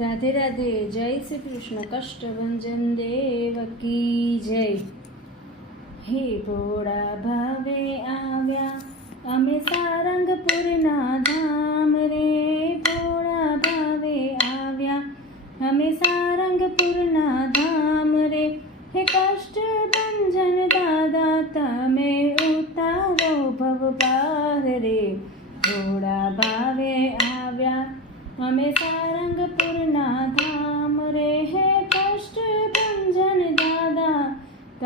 રાધે રાધે, જય શ્રી કૃષ્ણ કષ્ટભંજન દેવકી જય. હે ભોળા ભાવે આવ્યા, અમે સારંગપુરના ધામ રે. ભોળા ભાવે આવ્યા, અમે સારંગપુરના ધામ રે. હે કષ્ટભંજન દાદા, તમે ઉતારો ભવ પાર રે. ભોળા ભાવે આવ્યા, અમે સારંગપુરના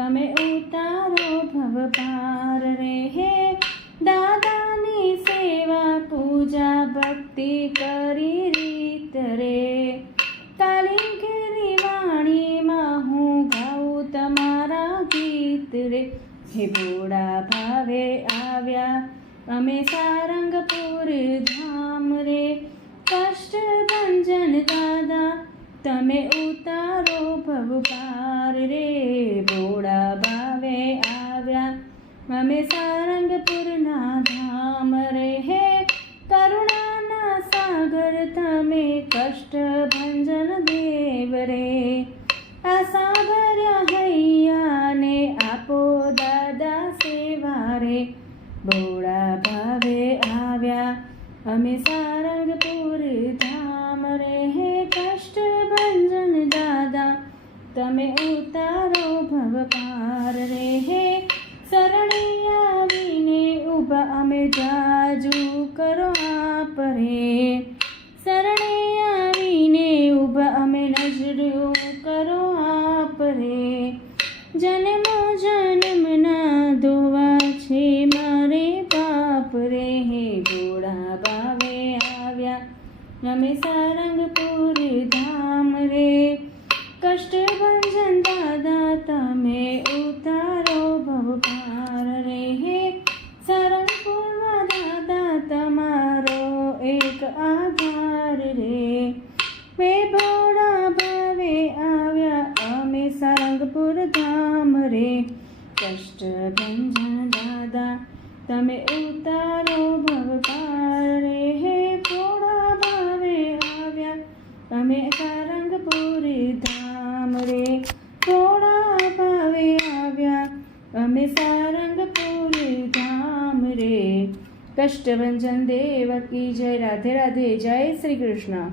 તમે ઉતારો ભવપાર રે હે દાદાની સેવા પૂજા ભક્તિ કરી રીત રે. કાલિંગની વાણીમાં હું ગાઉં તમારા ગીત રે. હે ભોળા ભાવે આવ્યા, અમે સારંગપુર ધામ રે કષ્ટભંજન દાદા તમે ઉતારો ભવ પાર રે, ભોળા ભાવે આવ્યા. અમે સારંગપુરના ધામ રે હે કરુણાના સાગર તમે કષ્ટ ભંજન દેવ રે. આ હૈયાને આપો દાદા સેવા રે. ભોળા ભાવે આવ્યા. અમે સારંગપુર ધામ રે હે કષ્ટભંજન દાદા, તમે ઉતારો ભવ પાર રે હે. શરણે આવીને ઊભા અમે જાજુ કરો આપ રે. શરણે આવીને ઊભા અમે નજરો કરો આપ રે. જન્મો અમે સારંગપુર ધામ રે. કષ્ટભંજન દાદા, તમે ઉતારો ભવ પાર રે. હે સારંગપુરમાં દાદા, તમારો એક આધાર રે. મે ભોળા ભાવે આવ્યા, અમે સારંગપુર ધામ રે. કષ્ટભંજન દાદા, તમે ઉતારો ભવ પાર રે. હે અમે સારંગપુર ધામ રે. કષ્ટભંજન દેવકી જય રાધે રાધે જય શ્રી કૃષ્ણ.